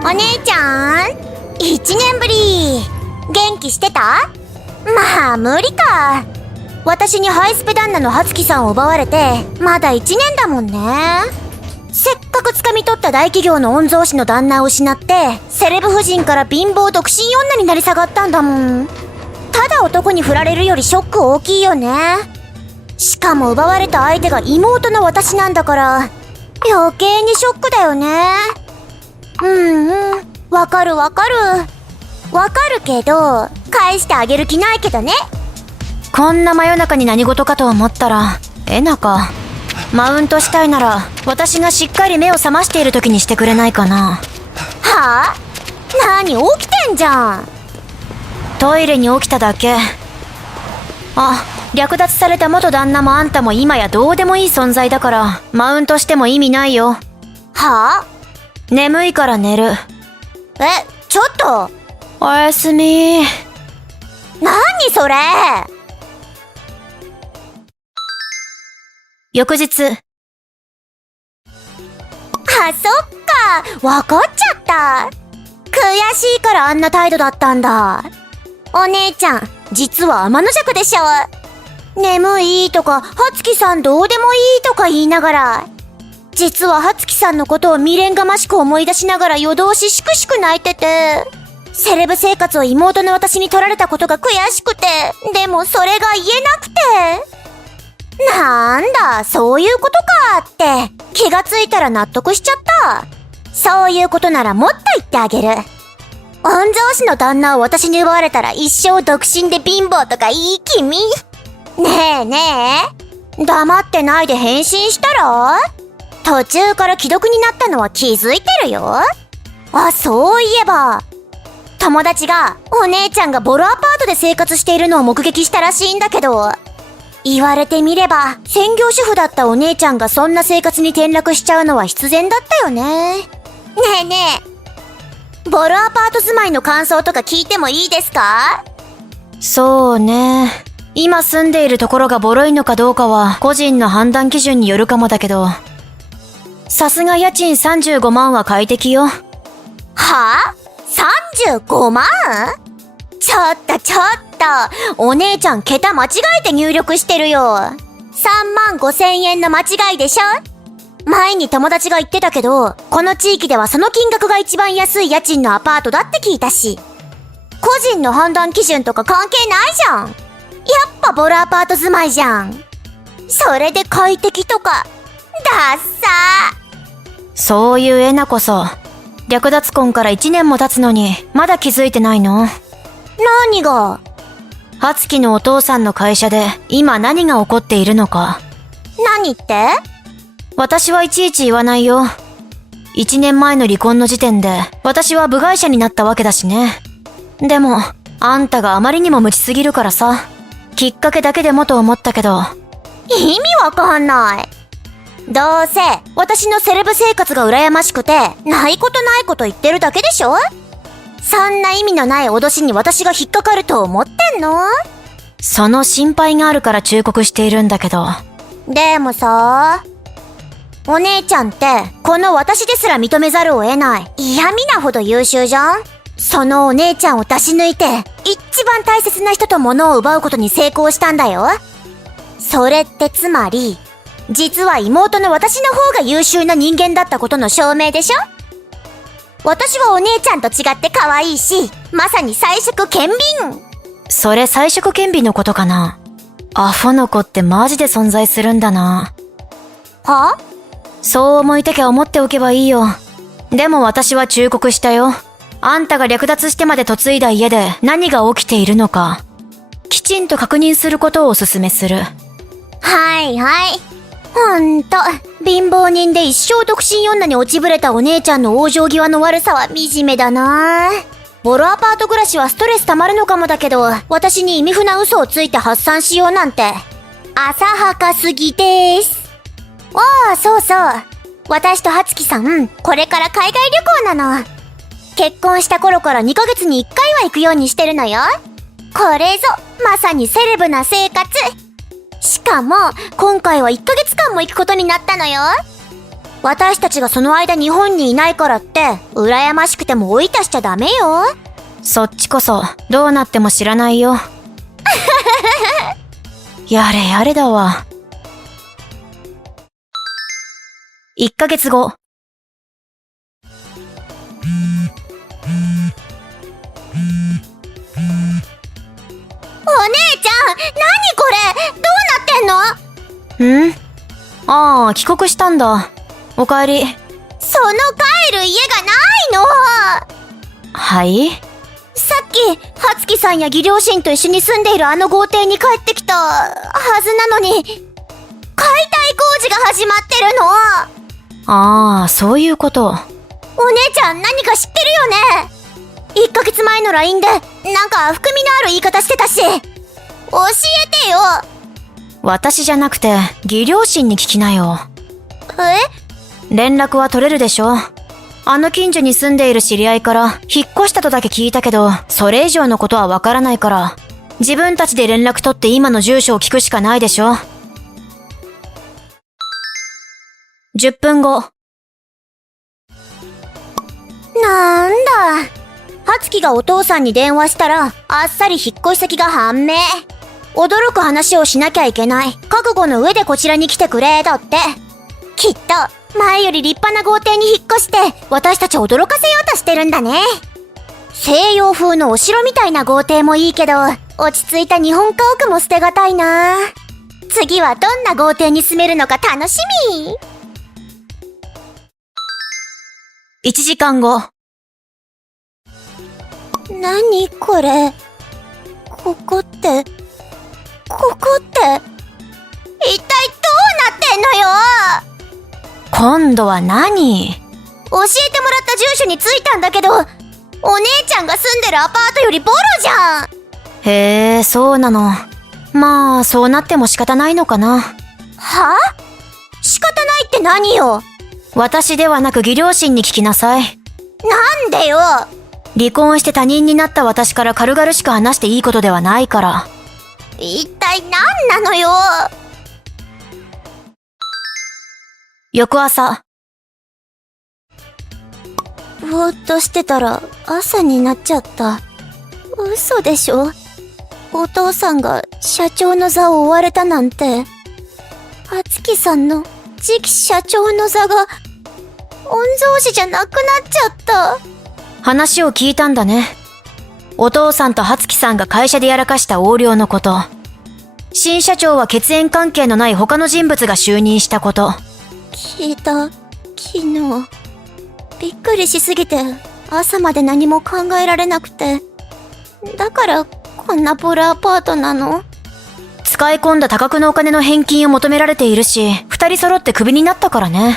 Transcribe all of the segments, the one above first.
お姉ちゃん、1年ぶり。元気してた？まあ無理か。私にハイスペ旦那のはつきさんを奪われてまだ1年だもんね。せっかく掴み取った大企業の御曹司の旦那を失ってセレブ夫人から貧乏独身女になり下がったんだもん。ただ男に振られるよりショック大きいよね。しかも奪われた相手が妹の私なんだから余計にショックだよね。わかるけど返してあげる気ないけどね。こんな真夜中に何事かと思ったらエナか。マウントしたいなら私がしっかり目を覚ましている時にしてくれないかな。はぁ？何起きてんじゃん。トイレに起きただけ。あ、略奪された元旦那もあんたも今やどうでもいい存在だからマウントしても意味ないよ。はぁ？眠いから寝る。ちょっと。おやすみ。何それ。翌日。あ、そっか、わかっちゃった。悔しいからあんな態度だったんだ。お姉ちゃん、実は天の弱でしょ。眠いとか、はつきさんどうでもいいとか言いながら、実ははつきさんのことを未練がましく思い出しながら夜通ししくしく泣いてて、セレブ生活を妹の私に取られたことが悔しくて、でもそれが言えなくて。なんだ、そういうことかって気がついたら納得しちゃった。そういうことならもっと言ってあげる。御曹司の旦那を私に奪われたら一生独身で貧乏とかいい君。ねえ、黙ってないで返信したら？途中から既読になったのは気づいてるよ。あ、そういえば友達がお姉ちゃんがボロアパートで生活しているのを目撃したらしいんだけど、言われてみれば専業主婦だったお姉ちゃんがそんな生活に転落しちゃうのは必然だったよね。ねえ、ボロアパート住まいの感想とか聞いてもいいですか？そうね。今住んでいるところがボロいのかどうかは個人の判断基準によるかもだけど、さすが家賃35万は快適よ。はあ？ 35 万？ちょっと、お姉ちゃん桁間違えて入力してるよ。3万5千円の間違いでしょ？前に友達が言ってたけど、この地域ではその金額が一番安い家賃のアパートだって聞いたし、個人の判断基準とか関係ないじゃん。やっぱボロアパート住まいじゃん。それで快適とか、ダッサー。そういうエナこそ、略奪婚から1年も経つのにまだ気づいてないの？何が？はつきのお父さんの会社で今何が起こっているのか。何って？私はいちいち言わないよ。1年前の離婚の時点で私は部外者になったわけだしね。でもあんたがあまりにも無知すぎるからさ、きっかけだけでもと思ったけど。意味わかんない。どうせ私のセレブ生活が羨ましくてないことないこと言ってるだけでしょ。そんな意味のない脅しに私が引っかかると思ってんの？その心配があるから忠告しているんだけど。でもさ、お姉ちゃんってこの私ですら認めざるを得ない嫌味なほど優秀じゃん。そのお姉ちゃんを出し抜いて一番大切な人と物を奪うことに成功したんだよ。それってつまり実は妹の私の方が優秀な人間だったことの証明でしょ。私はお姉ちゃんと違って可愛いし、まさに才色兼備。それ才色兼備のことかな。アホの子ってマジで存在するんだな。は？そう思いたきゃ思っておけばいいよ。でも私は忠告したよ。あんたが略奪してまで嫁いだ家で何が起きているのか、きちんと確認することをお勧めする。はいはい。ほんと、貧乏人で一生独身女に落ちぶれたお姉ちゃんの往生際の悪さは惨めだな。ボロアパート暮らしはストレス溜まるのかもだけど、私に意味不な嘘をついて発散しようなんて、浅はかすぎです。ああ、そうそう。私とはつきさん、これから海外旅行なの。結婚した頃から2ヶ月に1回は行くようにしてるのよ。これぞ、まさにセレブな生活。しかも、今回は1ヶ月間も行くことになったのよ。私たちがその間日本にいないからって、羨ましくても追い出しちゃダメよ。そっちこそ、どうなっても知らないよ。やれやれだわ。1ヶ月後。お姉ちゃん、何これ、どうなってんの？ああ、帰国したんだ。おかえり。その帰る家がないの。はい？さっき、はつきさんや義両親と一緒に住んでいるあの豪邸に帰ってきたはずなのに、解体工事が始まってるの。ああ、そういうこと。お姉ちゃん何か知ってるよね。1ヶ月前の LINE で、なんか含みのある言い方してたし。教えてよ。私じゃなくて、義両親に聞きなよ。連絡は取れるでしょ？あの近所に住んでいる知り合いから引っ越したとだけ聞いたけど、それ以上のことはわからないから、自分たちで連絡取って今の住所を聞くしかないでしょ。10分後。なんだ。はつきがお父さんに電話したら、あっさり引っ越し先が判明。驚く話をしなきゃいけない。覚悟の上でこちらに来てくれ、だって。きっと、前より立派な豪邸に引っ越して、私たちを驚かせようとしてるんだね。西洋風のお城みたいな豪邸もいいけど、落ち着いた日本家屋も捨てがたいな。次はどんな豪邸に住めるのか楽しみ。1時間後。何これ。ここって、一体どうなってんのよ。今度は何？教えてもらった住所に着いたんだけど、お姉ちゃんが住んでるアパートよりボロじゃん。へえ、そうなの。まあ、そうなっても仕方ないのかな。は？仕方ないって何よ。私ではなく義両親に聞きなさい。なんでよ。離婚して他人になった私から軽々しく話していいことではないから。一体何なのよ。翌朝。ぼーっとしてたら朝になっちゃった。嘘でしょ。お父さんが社長の座を追われたなんて。はつきさんの次期社長の座が御曹司じゃなくなっちゃった。話を聞いたんだね。お父さんとはつきさんが会社でやらかした横領のこと。新社長は血縁関係のない他の人物が就任したこと。聞いた。昨日。びっくりしすぎて朝まで何も考えられなくて。だからこんなボロアパートなの？使い込んだ多額のお金の返金を求められているし、二人揃ってクビになったからね。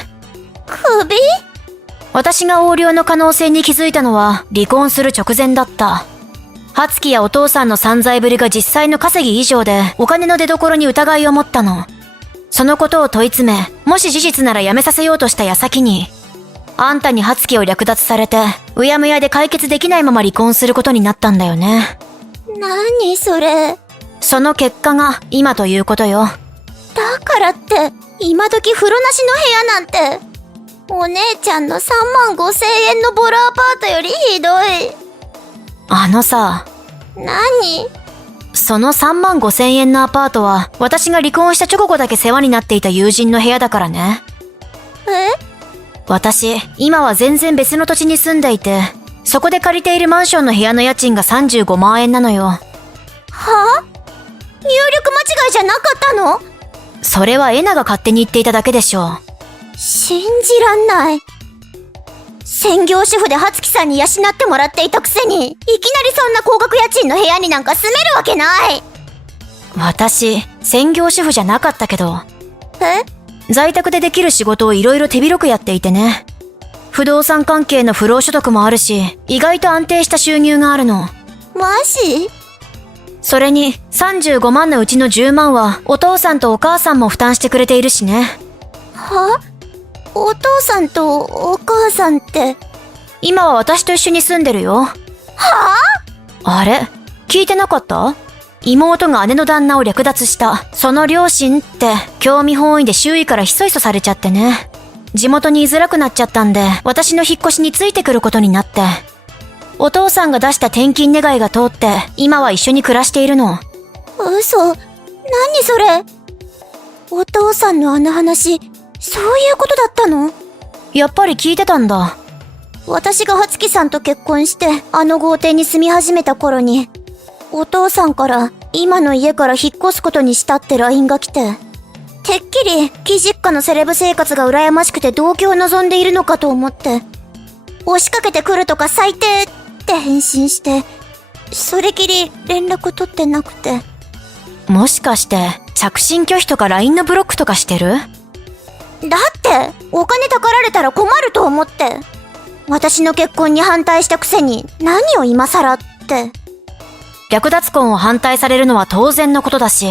クビ？私が横領の可能性に気づいたのは離婚する直前だった。はつきやお父さんの散財ぶりが実際の稼ぎ以上でお金の出所に疑いを持ったの。そのことを問い詰め、もし事実ならやめさせようとした矢先に、あんたにはつきを略奪されて、うやむやで解決できないまま離婚することになったんだよね。何それ。その結果が今ということよ。だからって、今時風呂なしの部屋なんて、お姉ちゃんの35,000円のボロアパートよりひどい。あのさ。何？その35,000円のアパートは、私が離婚した直後だけ世話になっていた友人の部屋だからね。私、今は全然別の土地に住んでいて、そこで借りているマンションの部屋の家賃が35万円なのよ。は？入力間違いじゃなかったの？それはエナが勝手に言っていただけでしょう。信じらんない。専業主婦ではつきさんに養ってもらっていたくせに、いきなりそんな高額家賃の部屋になんか住めるわけない。私、専業主婦じゃなかったけど。在宅でできる仕事をいろいろ手広くやっていてね。不動産関係の不労所得もあるし、意外と安定した収入があるの。マジ？それに、35万のうちの10万は、お父さんとお母さんも負担してくれているしね。は？お父さんとお母さんって。今は私と一緒に住んでるよ。はあ？あれ？聞いてなかった？妹が姉の旦那を略奪した、その両親って、興味本位で周囲からひそひそされちゃってね。地元に居づらくなっちゃったんで、私の引っ越しについてくることになって。お父さんが出した転勤願いが通って、今は一緒に暮らしているの。嘘。何それ。お父さんのあの話、そういうことだったの？やっぱり聞いてたんだ。私がはつきさんと結婚して、あの豪邸に住み始めた頃に、お父さんから今の家から引っ越すことにしたって LINE が来て、てっきり貴実家のセレブ生活が羨ましくて同居を望んでいるのかと思って、押しかけてくるとか最低って返信して、それきり連絡取ってなくて。もしかして着信拒否とか LINE のブロックとかしてる？だってお金たかられたら困ると思って。私の結婚に反対したくせに何を今更って。略奪婚を反対されるのは当然のことだし、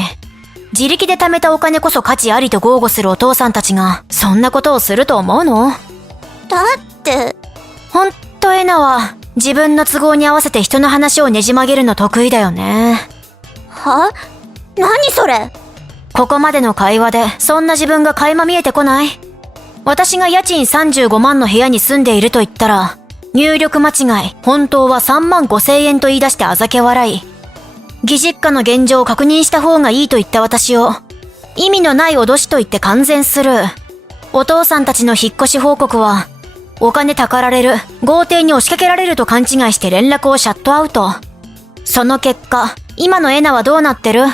自力で貯めたお金こそ価値ありと豪語するお父さんたちがそんなことをすると思うの？だってほんとエナは自分の都合に合わせて人の話をねじ曲げるの得意だよね。は？何それ？ここまでの会話でそんな自分が垣間見えてこない？私が家賃35万の部屋に住んでいると言ったら、入力間違い、本当は3万5千円と言い出してあざけ笑い、義実家の現状を確認した方がいいと言った私を、意味のない脅しと言って完全スルー。お父さんたちの引っ越し報告は、お金たかられる、豪邸に押しかけられると勘違いして連絡をシャットアウト。その結果、今のエナはどうなってる？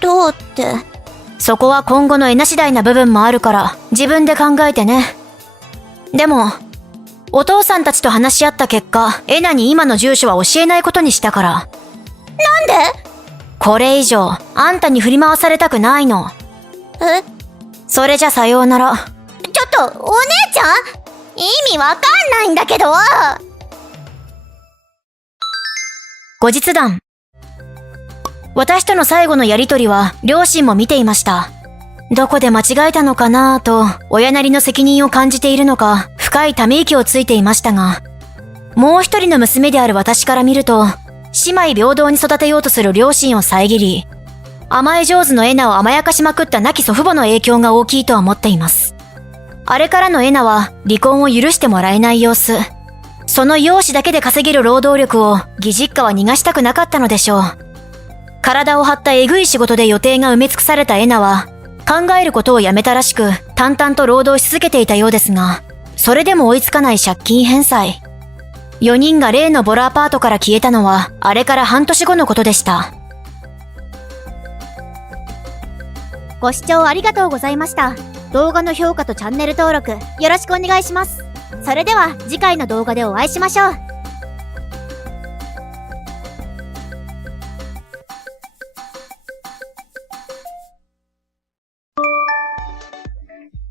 どうって。そこは今後のエナ次第な部分もあるから自分で考えてね。でも、お父さんたちと話し合った結果、エナに今の住所は教えないことにしたから。なんで？これ以上、あんたに振り回されたくないの。え？それじゃさようなら。ちょっと、お姉ちゃん？意味わかんないんだけど。後日談。私との最後のやりとりは両親も見ていました。どこで間違えたのかなぁと親なりの責任を感じているのか深いため息をついていましたが、もう一人の娘である私から見ると姉妹平等に育てようとする両親を遮り、甘え上手のエナを甘やかしまくった亡き祖父母の影響が大きいと思っています。あれからのエナは離婚を許してもらえない様子。その容姿だけで稼げる労働力を義実家は逃がしたくなかったのでしょう。体を張ったえぐい仕事で予定が埋め尽くされたエナは、考えることをやめたらしく、淡々と労働し続けていたようですが、それでも追いつかない借金返済。4人が例のボロアパートから消えたのは、あれから半年後のことでした。ご視聴ありがとうございました。動画の評価とチャンネル登録、よろしくお願いします。それでは次回の動画でお会いしましょう。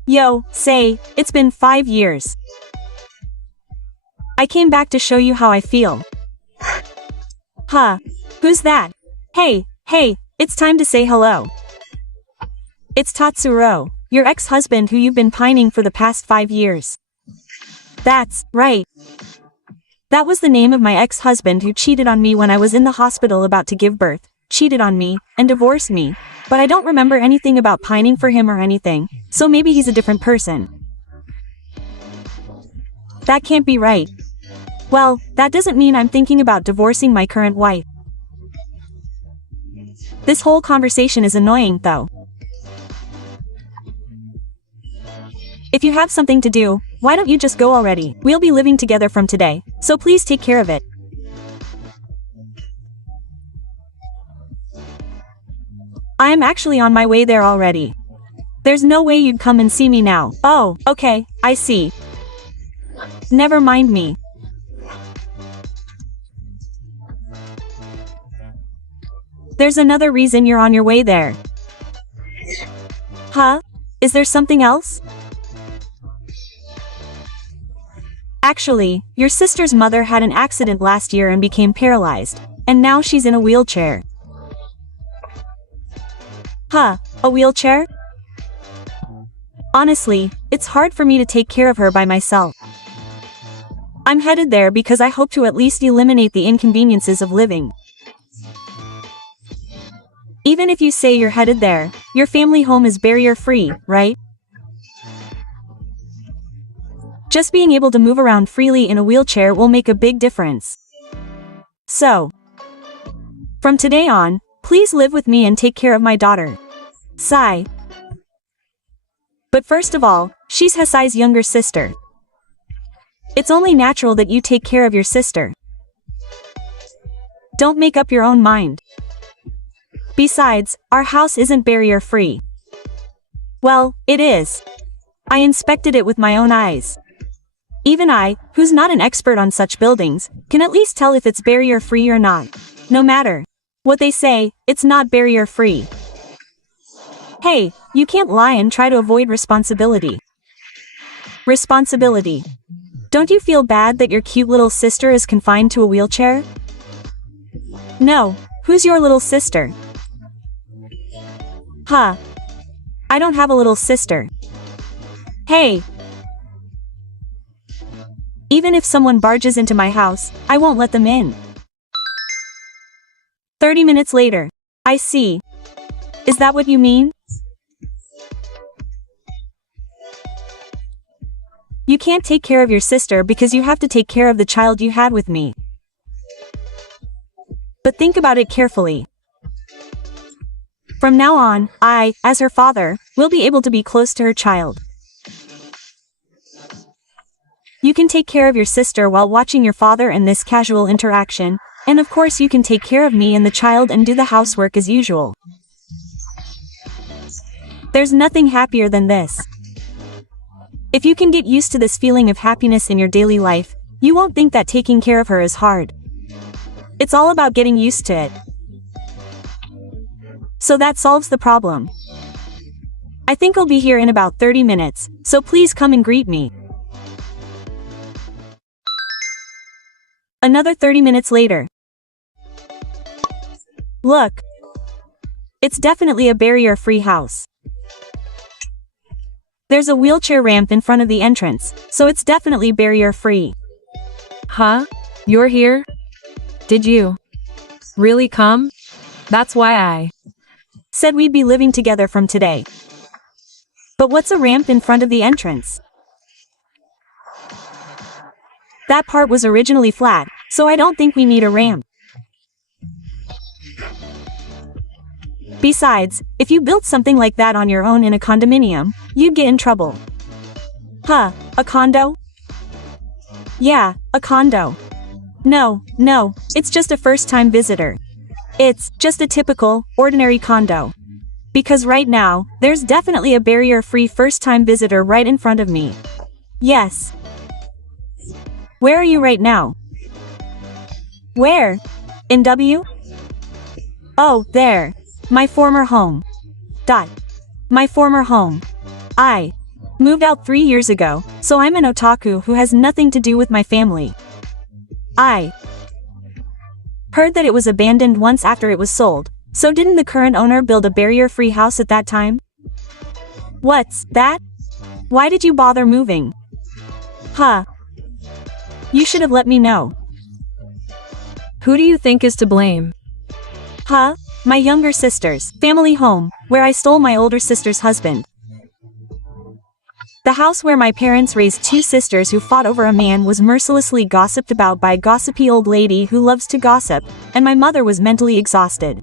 Yo, say, it's been 5 years. I came back to show you how I feel. Huh? Who's that? Hey, it's time to say hello. It's Tatsuro, your ex-husband who you've been pining for the past 5 years. That's right. That was the name of my ex-husband who cheated on me when I was in the hospital about to give birth, cheated on me, and divorced me. But I don't remember anything about pining for him or anything, so maybe he's a different person. That can't be right. Well, that doesn't mean I'm thinking about divorcing my current wife. This whole conversation is annoying, though. If you have something to do, why don't you just go already? We'll be living together from today, so please take care of it. I'm actually on my way there already. There's no way you'd come and see me now. Oh, okay, I see. Never mind me. There's another reason you're on your way there. Huh? Is there something else? Actually, your sister's mother had an accident last year and became paralyzed, and now she's in a wheelchair. Huh, a wheelchair? Honestly, it's hard for me to take care of her by myself. I'm headed there because I hope to at least eliminate the inconveniences of living. Even if you say you're headed there, your family home is barrier-free, right? Just being able to move around freely in a wheelchair will make a big difference. So, from today on, please live with me and take care of my daughter. Sai. But first of all, she's Hasai's younger sister. It's only natural that you take care of your sister. Don't make up your own mind. Besides, our house isn't barrier-free. Well, it is. I inspected it with my own eyes. Even I, who's not an expert on such buildings, can at least tell if it's barrier-free or not. No matter what they say, it's not barrier-free. Hey, you can't lie and try to avoid responsibility. Responsibility. Don't you feel bad that your cute little sister is confined to a wheelchair? No, who's your little sister? Huh. I don't have a little sister. Hey. Even if someone barges into my house, I won't let them in. 30 minutes later. I see. Is that what you mean? You can't take care of your sister because you have to take care of the child you had with me. But think about it carefully. From now on, I, as her father, will be able to be close to her child. You can take care of your sister while watching your father in this casual interaction, and of course you can take care of me and the child and do the housework as usual. There's nothing happier than this. If you can get used to this feeling of happiness in your daily life, you won't think that taking care of her is hard. It's all about getting used to it. So that solves the problem. I think I'll be here in about 30 minutes, so please come and greet me. Another 30 minutes later. Look. It's definitely a barrier-free house. There's a wheelchair ramp in front of the entrance, so it's definitely barrier-free. Huh? You're here? Did you really come? That's why I said we'd be living together from today. But what's a ramp in front of the entrance? That part was originally flat, so I don't think we need a ramp. Besides, if you built something like that on your own in a condominium, you'd get in trouble. Huh, a condo? Yeah, a condo. No, it's just a first-time visitor. It's just a typical, ordinary condo. Because right now, there's definitely a barrier-free first-time visitor right in front of me. Yes. Where are you right now? Where? In W? Oh, there. My former home. My former home. I moved out 3 years ago, so I'm an otaku who has nothing to do with my family. I heard that it was abandoned once after it was sold, so didn't the current owner build a barrier-free house at that time? What's that? Why did you bother moving? Huh. You should have let me know. Who do you think is to blame? Huh? My younger sister's family home, where I stole my older sister's husband. The house where my parents raised 2 sisters who fought over a man was mercilessly gossiped about by a gossipy old lady who loves to gossip, and my mother was mentally exhausted.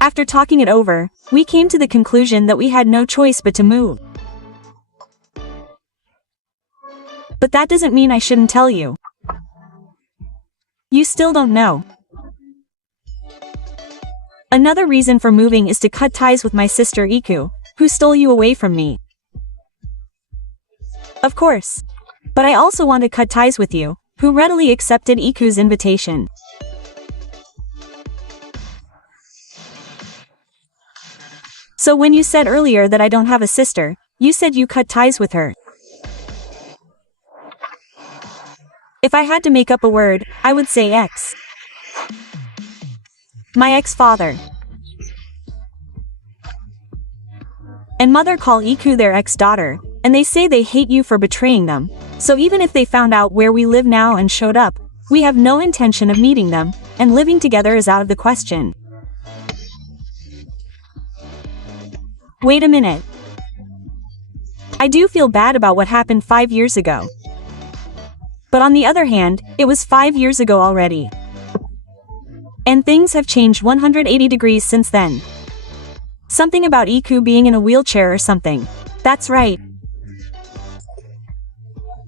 After talking it over, we came to the conclusion that we had no choice but to move. But that doesn't mean I shouldn't tell you. You still don't know. Another reason for moving is to cut ties with my sister Iku, who stole you away from me. Of course. But I also want to cut ties with you, who readily accepted Iku's invitation. So when you said earlier that I don't have a sister, you said you cut ties with her. If I had to make up a word, I would say ex. My ex-father. And mother call Iku their ex-daughter, and they say they hate you for betraying them, so even if they found out where we live now and showed up, we have no intention of meeting them, and living together is out of the question. Wait a minute. I do feel bad about what happened 5 years ago. But on the other hand, it was 5 years ago already. And things have changed 180 degrees since then. Something about Iku being in a wheelchair or something. That's right.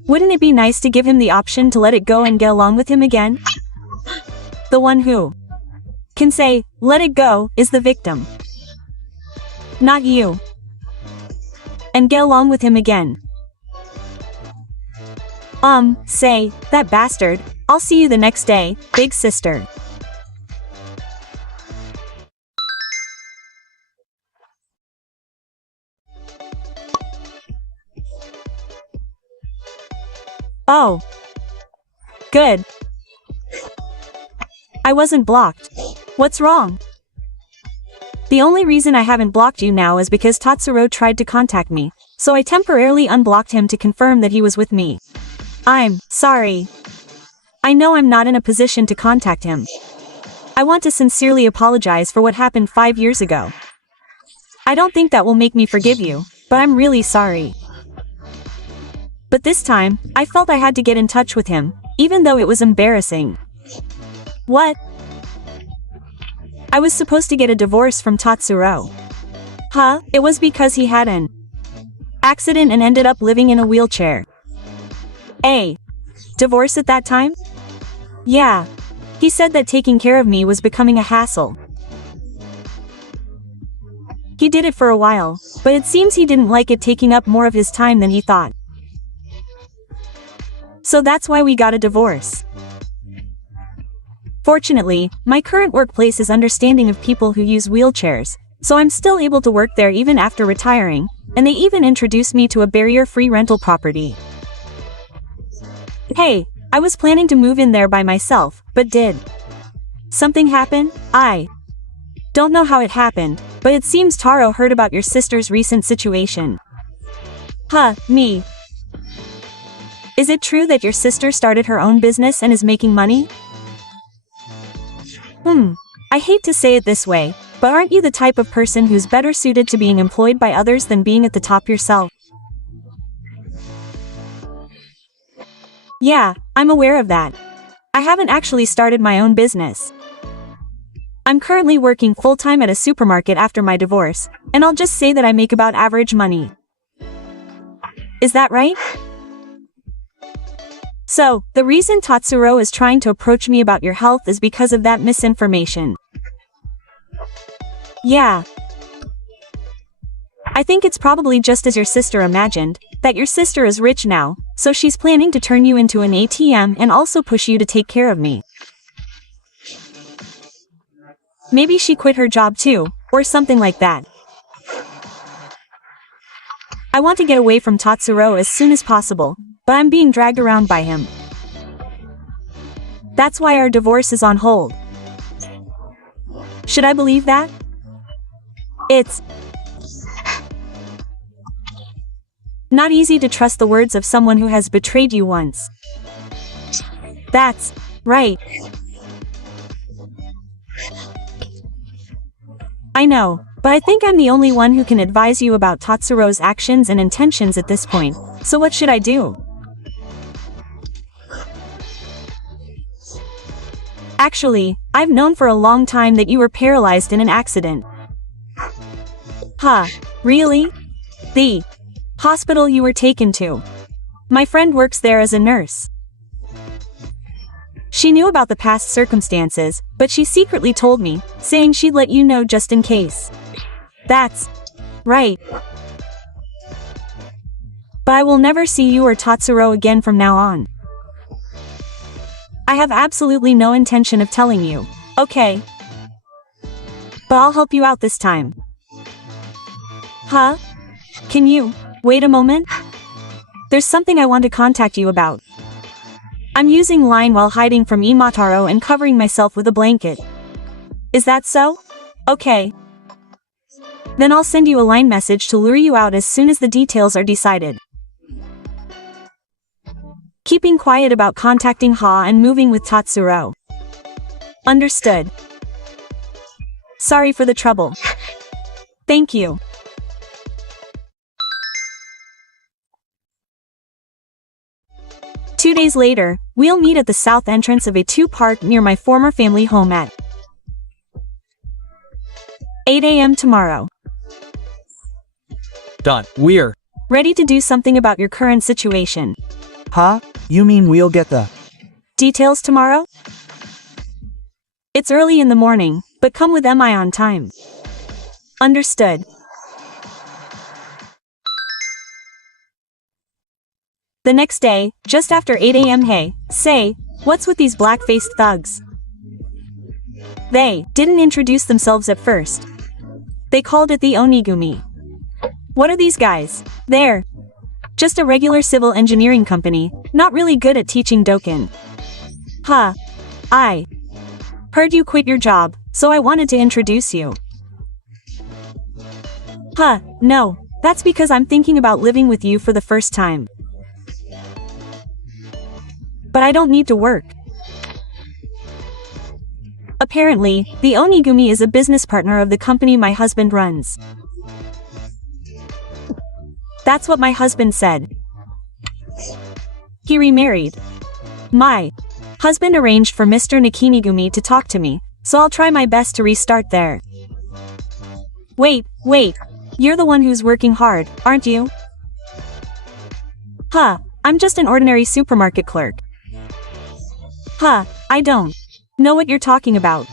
Wouldn't it be nice to give him the option to let it go and get along with him again? The one who can say, let it go, is the victim. Not you. And get along with him again. Say, that bastard, I'll see you the next day, big sister. Oh. Good. I wasn't blocked. What's wrong? The only reason I haven't blocked you now is because Tatsuro tried to contact me, so I temporarily unblocked him to confirm that he was with me. I'm sorry. I know I'm not in a position to contact him. I want to sincerely apologize for what happened 5 years ago. I don't think that will make me forgive you, but I'm really sorry. But this time, I felt I had to get in touch with him, even though it was embarrassing. What? I was supposed to get a divorce from Tatsuro. Huh? It was because he had an accident and ended up living in a wheelchair. A divorce at that time? Yeah. He said that taking care of me was becoming a hassle. He did it for a while, but it seems he didn't like it taking up more of his time than he thought. So that's why we got a divorce. Fortunately, my current workplace is understanding of people who use wheelchairs, so I'm still able to work there even after retiring, and they even introduced me to a barrier-free rental property. Hey, I was planning to move in there by myself, but did something happen? I don't know how it happened, but it seems Taro heard about your sister's recent situation. Huh, me. Is it true that your sister started her own business and is making money? I hate to say it this way, but aren't you the type of person who's better suited to being employed by others than being at the top yourself? Yeah, I'm aware of that. I haven't actually started my own business. I'm currently working full-time at a supermarket after my divorce, and I'll just say that I make about average money. Is that right? So, the reason Tatsuro is trying to approach me about your health is because of that misinformation. Yeah. I think it's probably just as your sister imagined, that your sister is rich now, so she's planning to turn you into an ATM and also push you to take care of me. Maybe she quit her job too, or something like that. I want to get away from Tatsuro as soon as possible, but I'm being dragged around by him. That's why our divorce is on hold. Should I believe that? It's not easy to trust the words of someone who has betrayed you once. That's right. I know, but I think I'm the only one who can advise you about Tatsuro's actions and intentions at this point, so what should I do? Actually, I've known for a long time that you were paralyzed in an accident. Huh, really? The hospital you were taken to. My friend works there as a nurse. She knew about the past circumstances, but she secretly told me, saying she'd let you know just in case. That's right. But I will never see you or Tatsuro again from now on. I have absolutely no intention of telling you, okay? But I'll help you out this time. Huh? Can you wait a moment? There's something I want to contact you about. I'm using Line while hiding from Imataro and covering myself with a blanket. Is that so? Okay. Then I'll send you a Line message to lure you out as soon as the details are decided. Keeping quiet about contacting Ha and moving with Tatsuro. Understood. Sorry for the trouble. Thank you. 2 days later, we'll meet at the south entrance of a 2-park near my former family home at 8 a.m. tomorrow. We're. Ready to do something about your current situation. Huh? You mean we'll get the Details tomorrow? It's early in the morning, but come with MI on time. Understood. The next day, just after 8 a.m. Hey, say, what's with these black-faced thugs? They didn't introduce themselves at first. They called it the Onigumi. What are these guys? They're just a regular civil engineering company, not really good at teaching Dokken. Huh. I heard you quit your job, so I wanted to introduce you. Huh, no, that's because I'm thinking about living with you for the first time. But I don't need to work. Apparently, the Onigumi is a business partner of the company my husband runs. That's what my husband said. He remarried. My husband arranged for Mr. Nakinigumi to talk to me, so I'll try my best to restart there. Wait, you're the one who's working hard, aren't you? Huh, I'm just an ordinary supermarket clerk. Huh, I don't know what you're talking about.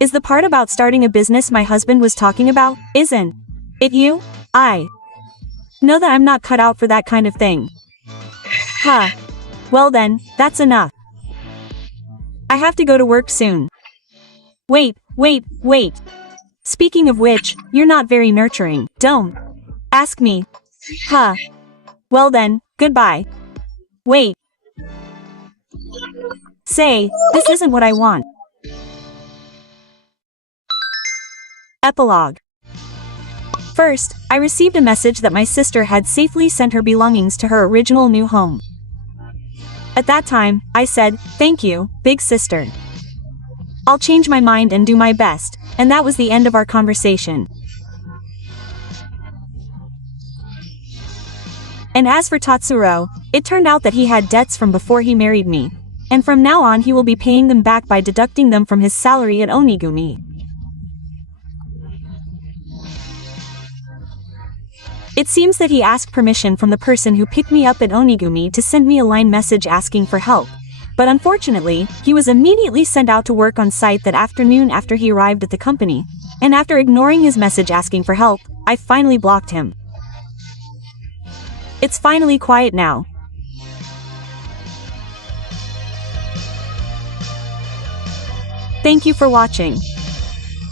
Is the part about starting a business my husband was talking about, isn't it you? I know that I'm not cut out for that kind of thing. Huh. Well then, that's enough. I have to go to work soon. Wait. Speaking of which, you're not very nurturing. Don't ask me. Huh. Well then, goodbye. Wait. Say, this isn't what I want. Epilogue. First, I received a message that my sister had safely sent her belongings to her original new home. At that time, I said, "Thank you, big sister. I'll change my mind and do my best," and that was the end of our conversation. And as for Tatsuro, it turned out that he had debts from before he married me, and from now on he will be paying them back by deducting them from his salary at Onigumi. It seems that he asked permission from the person who picked me up at Onigumi to send me a line message asking for help, but unfortunately, he was immediately sent out to work on site that afternoon after he arrived at the company, and after ignoring his message asking for help, I finally blocked him. It's finally quiet now. Thank you for watching.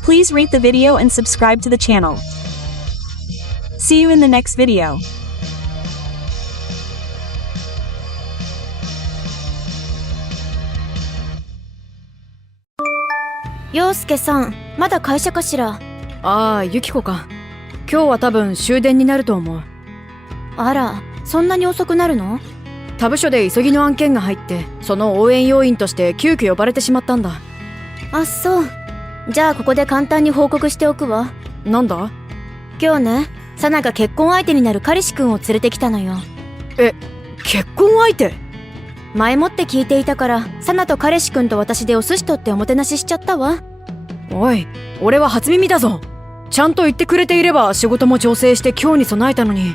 Please rate the video and subscribe to the channel. See you in the next video. 陽介さん、まだ会社かしら？ああ、ユキコか。今日は多分終電になると思う。あら、そんなに遅くなるの？他部署で急ぎの案件が入って、その応援要員として急遽呼ばれてしまったんだ。あ、そう。じゃあここで簡単に報告しておくわ。なんだ？今日ね、サナが結婚相手になる彼氏くんを連れてきたのよ。え、結婚相手？前もって聞いていたから、サナと彼氏くんと私でお寿司取っておもてなししちゃったわ。おい、俺は初耳だぞ。ちゃんと言ってくれていれば仕事も調整して今日に備えたのに。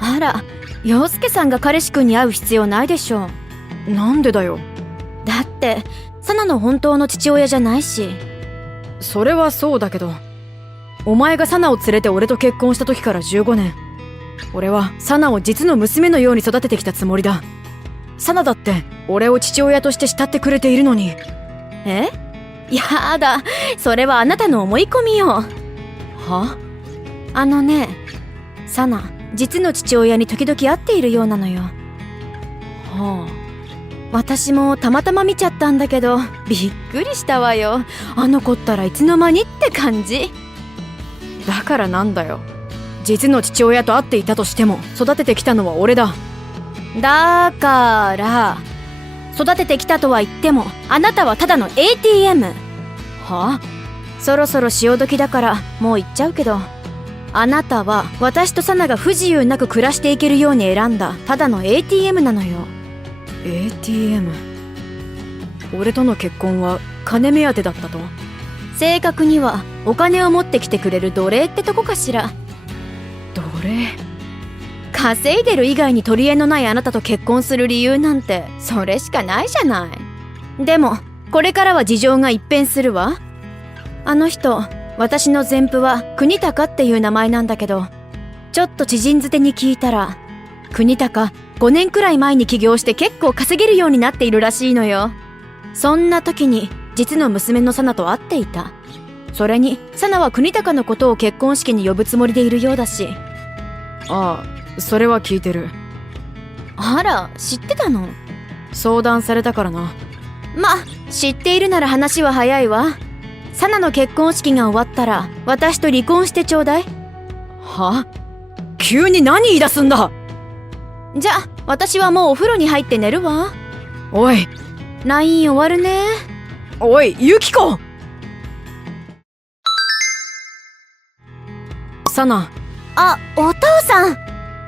あら、陽介さんが彼氏くんに会う必要ないでしょ。なんでだよ。だって、サナの本当の父親じゃないし。それはそうだけど、お前がサナを連れて俺と結婚した時から15年。俺はサナを実の娘のように育ててきたつもりだ。サナだって俺を父親として慕ってくれているのに。え？やだ、それはあなたの思い込みよ。は？あのね、サナ、実の父親に時々会っているようなのよ。はあ。私もたまたま見ちゃったんだけど、びっくりしたわよ。あの子ったらいつの間にって感じ。だからなんだよ。実の父親と会っていたとしても育ててきたのは俺だ。だから育ててきたとは言ってもあなたはただの ATM。 はあ？そろそろ潮時だからもう言っちゃうけど、あなたは私とサナが不自由なく暮らしていけるように選んだただの ATM なのよ。ATM。 俺との結婚は金目当てだったと？正確にはお金を持ってきてくれる奴隷ってとこかしら。奴隷？稼いでる以外に取り柄のないあなたと結婚する理由なんてそれしかないじゃない。でもこれからは事情が一変するわ。あの人、私の前夫は国高っていう名前なんだけど、ちょっと知人づてに聞いたら、国高5年くらい前に起業して結構稼げるようになっているらしいのよ。そんな時に実の娘のサナと会っていた。それにサナは国高のことを結婚式に呼ぶつもりでいるようだし。ああ、それは聞いてる。あら、知ってたの？相談されたからな。知っているなら話は早いわ。サナの結婚式が終わったら私と離婚してちょうだい。は？急に何言い出すんだ！じゃあ私はもうお風呂に入って寝るわ。おい LINE 終わるね。おい、ユキコ！サナ。あ、お父さん。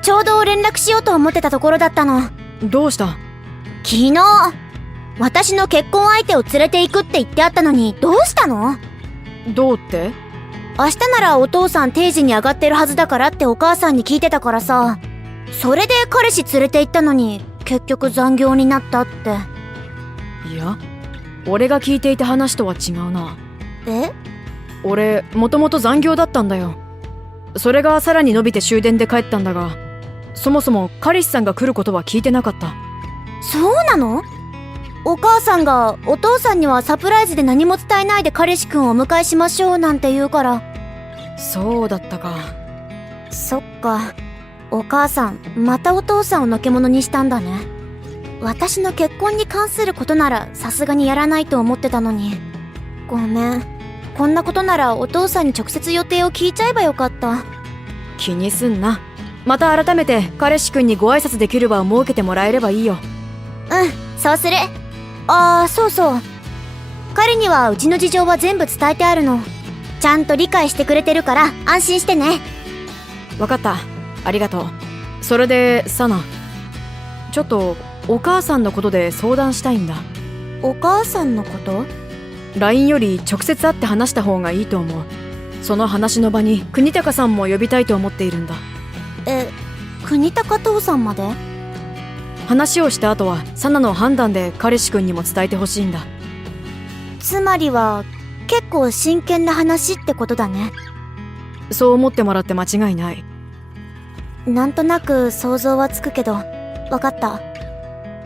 ちょうど連絡しようと思ってたところだったの。どうした？昨日、私の結婚相手を連れて行くって言ってあったのに、どうしたの？どうって？明日ならお父さん定時に上がってるはずだからってお母さんに聞いてたからさ。それで彼氏連れて行ったのに、結局残業になったって。いや、俺が聞いていた話とは違うな。え？俺、もともと残業だったんだよ。それがさらに伸びて終電で帰ったんだが、そもそも彼氏さんが来ることは聞いてなかった。そうなの？お母さんがお父さんにはサプライズで何も伝えないで彼氏くんをお迎えしましょうなんて言うから。そうだったか。そっか。お母さん、またお父さんをのけものにしたんだね。私の結婚に関することならさすがにやらないと思ってたのに。ごめん。こんなことならお父さんに直接予定を聞いちゃえばよかった。気にすんな。また改めて彼氏くんにご挨拶できる場を設けてもらえればいいよ。うん、そうする。ああ、そうそう。彼にはうちの事情は全部伝えてあるの。ちゃんと理解してくれてるから安心してね。わかった。ありがとう。それで、サナ。ちょっと、お母さんのことで相談したいんだ。お母さんのこと？ LINE より直接会って話した方がいいと思う。その話の場に国高さんも呼びたいと思っているんだ。国高父さんまで？話をした後はサナの判断で彼氏くんにも伝えてほしいんだ。つまりは結構真剣な話ってことだね。そう思ってもらって間違いない。なんとなく想像はつくけど、わかった。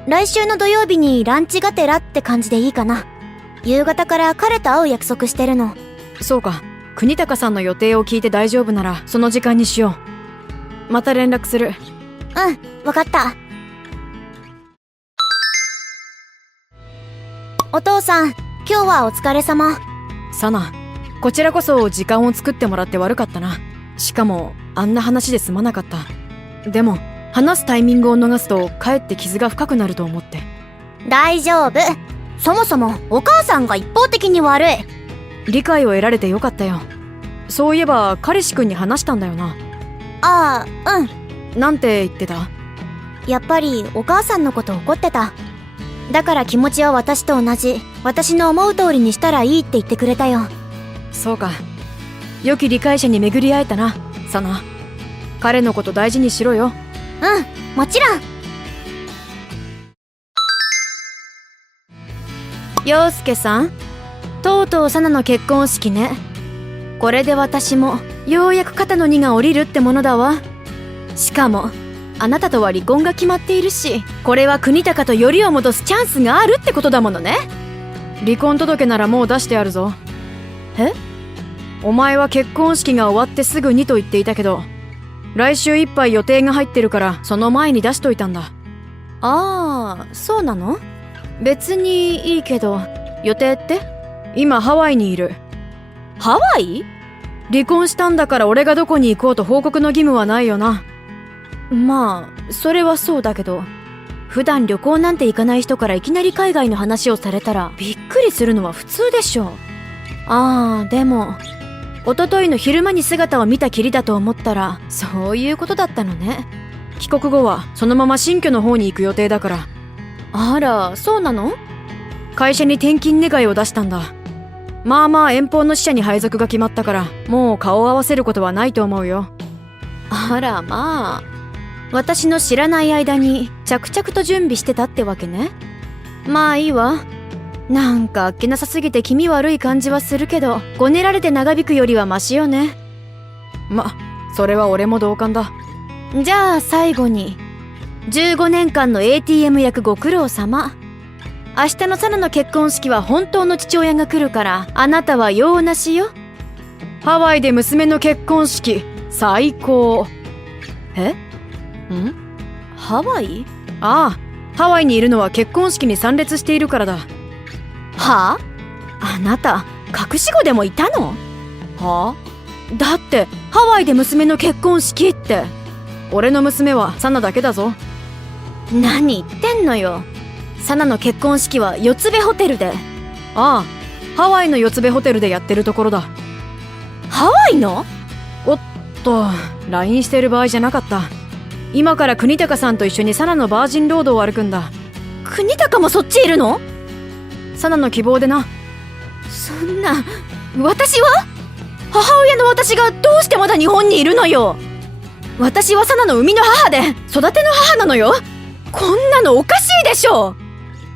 来週の土曜日にランチがてらって感じでいいかな。夕方から彼と会う約束してるの。そうか。国高さんの予定を聞いて大丈夫ならその時間にしよう。また連絡する。うん、わかった。お父さん、今日はお疲れ様。サナ、こちらこそ時間を作ってもらって悪かったな。しかもあんな話で済まなかった。でも話すタイミングを逃すとかえって傷が深くなると思って。大丈夫。そもそもお母さんが一方的に悪い。理解を得られてよかったよ。そういえば彼氏くんに話したんだよな。ああ、うん。なんて言ってた？やっぱりお母さんのこと怒ってた。だから気持ちは私と同じ。私の思う通りにしたらいいって言ってくれたよ。そうか。良き理解者に巡り会えたな、サナ。彼のこと大事にしろよ。うん、もちろん。陽介さん、とうとうサナの結婚式ね。これで私もようやく肩の荷が下りるってものだわ。しかもあなたとは離婚が決まっているし、これは国高とよりを戻すチャンスがあるってことだものね。離婚届ならもう出してあるぞ。え？お前は結婚式が終わってすぐにと言っていたけど、来週いっぱい予定が入ってるからその前に出しといたんだ。ああ、そうなの？別にいいけど、予定って？今ハワイにいる。ハワイ？離婚したんだから俺がどこに行こうと報告の義務はないよな。まあ、それはそうだけど、普段旅行なんて行かない人からいきなり海外の話をされたらびっくりするのは普通でしょ。ああ、でも一昨日の昼間に姿を見たきりだと思ったらそういうことだったのね。帰国後はそのまま新居の方に行く予定だから。あら、そうなの？会社に転勤願いを出したんだ。まあまあ遠方の支社に配属が決まったから、もう顔を合わせることはないと思うよ。あらまあ、私の知らない間に着々と準備してたってわけね。まあいいわ。なんかあっけなさすぎて気味悪い感じはするけど、ごねられて長引くよりはマシよね。それは俺も同感だ。じゃあ最後に、15年間の ATM 役ご苦労様。明日のサナの結婚式は本当の父親が来るから、あなたは用なしよ。ハワイで娘の結婚式、最高。ハワイ？ああ、ハワイにいるのは結婚式に参列しているからだ。はあ？あなた、隠し子でもいたの？はあ？だって、ハワイで娘の結婚式って。俺の娘はサナだけだぞ。何言ってんのよ。サナの結婚式は四つ部ホテルで。ああ、ハワイの四つ部ホテルでやってるところだ。ハワイの？おっと、LINE してる場合じゃなかった。今から国高さんと一緒にサナのバージンロードを歩くんだ。国高もそっちいるの？サナの希望でな。そんな、私は？母親の私がどうしてまだ日本にいるのよ。私はサナの生みの母で育ての母なのよ。こんなのおかしいでしょ。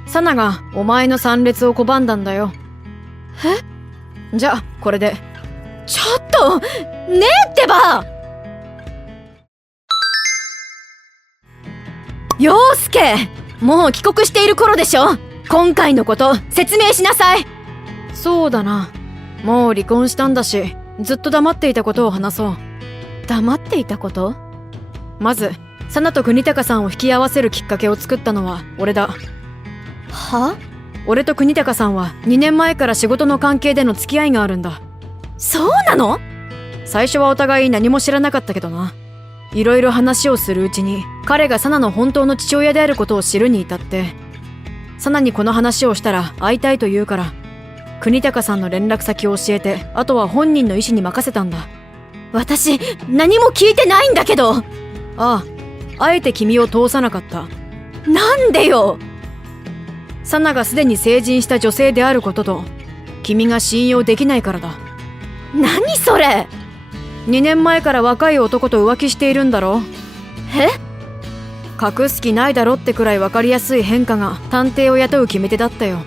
サナがお前の参列を拒んだんだよ。じゃあこれで。ちょっとねえってば。陽介、もう帰国している頃でしょ。今回のこと説明しなさい。そうだな、もう離婚したんだし、ずっと黙っていたことを話そう。黙っていたこと？まずサナと国高さんを引き合わせるきっかけを作ったのは俺だ。は？俺と国高さんは2年前から仕事の関係での付き合いがあるんだ。そうなの？最初はお互い何も知らなかったけどな。いろいろ話をするうちに彼がサナの本当の父親であることを知るに至って、サナにこの話をしたら会いたいと言うから、国高さんの連絡先を教えて、あとは本人の意思に任せたんだ。私何も聞いてないんだけど。ああ、あえて君を通さなかった。なんでよ。サナがすでに成人した女性であることと、君が信用できないからだ。何それ。2年前から若い男と浮気しているんだろ。隠す気ないだろってくらい分かりやすい変化が探偵を雇う決め手だったよ。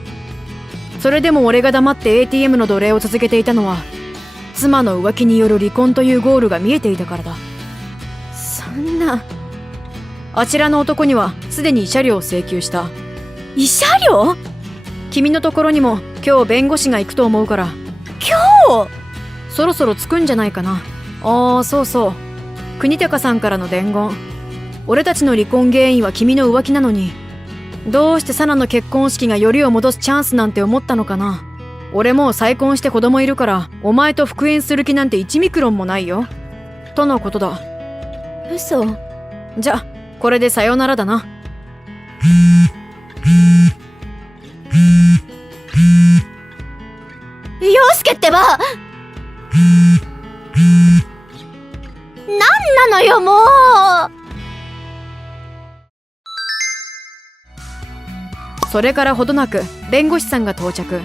それでも俺が黙って ATM の奴隷を続けていたのは、妻の浮気による離婚というゴールが見えていたからだ。そんな。あちらの男にはすでに慰謝料を請求した。慰謝料？君のところにも今日弁護士が行くと思うから。今日？そろそろ着くんじゃないかな。ああ、そうそう、国高さんからの伝言。俺たちの離婚原因は君の浮気なのに、どうしてサナの結婚式がよりを戻すチャンスなんて思ったのかな。俺もう再婚して子供いるから、お前と復縁する気なんて1ミクロンもないよ。とのことだ。嘘。じゃ、これでさよならだな。陽介ってば、なんなのよもう。それからほどなく弁護士さんが到着。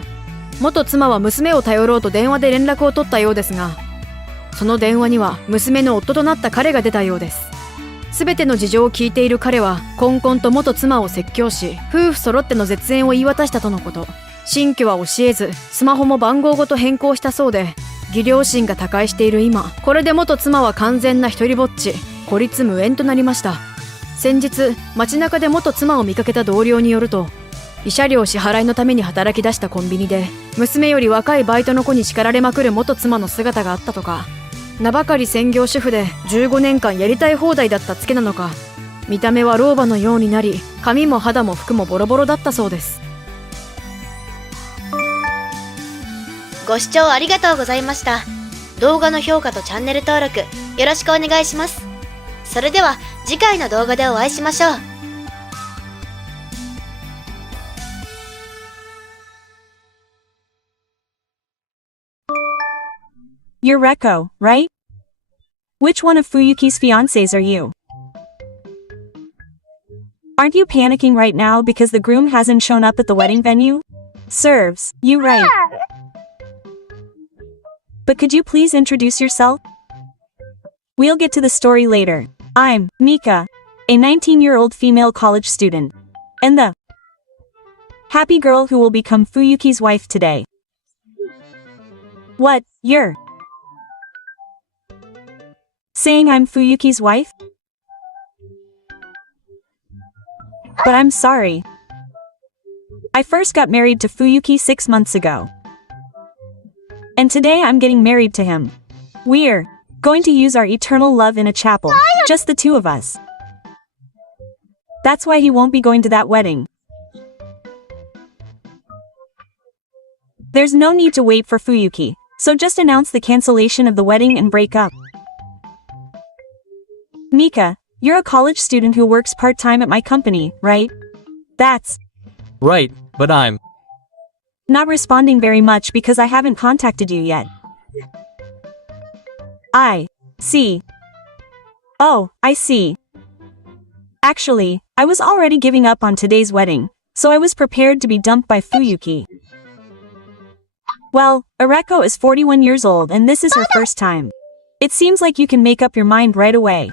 元妻は娘を頼ろうと電話で連絡を取ったようですが、その電話には娘の夫となった彼が出たようです。すべての事情を聞いている彼はこんこんと元妻を説教し、夫婦揃っての絶縁を言い渡したとのこと。新居は教えず、スマホも番号ごと変更したそうで、義両親が他界している今、これで元妻は完全な一人ぼっち、孤立無縁となりました。先日街中で元妻を見かけた同僚によると、慰謝料支払いのために働き出したコンビニで娘より若いバイトの子に叱られまくる元妻の姿があったとか。名ばかり専業主婦で15年間やりたい放題だったツケなのか、見た目は老婆のようになり、髪も肌も服もボロボロだったそうです。ご視聴ありがとうございました。動画の評価とチャンネル登録よろしくお願いします。それでは次回の動画でお会いしましょう。You're Reko, right? Which one of Fuyuki's fiancés are you? Aren't you panicking right now because the groom hasn't shown up at the wedding venue? Serves, you right. But could you please introduce yourself? We'll get to the story later. I'm Mika, a 19-year-old female college student, and the happy girl who will become Fuyuki's wife today. What, you're saying I'm Fuyuki's wife? But I'm sorry. I first got married to Fuyuki 6 months ago. And today I'm getting married to him. We're going to use our eternal love in a chapel, just the two of us. That's why he won't be going to that wedding. There's no need to wait for Fuyuki, so just announce the cancellation of the wedding and break up. Mika, you're a college student who works part-time at my company, right? That's Right, but I'm not responding very much because I haven't contacted you yet. I see. Oh, I see. Actually, I was already giving up on today's wedding, so I was prepared to be dumped by Fuyuki. Well, Areko is 41 years old and this is her first time. It seems like you can make up your mind right away.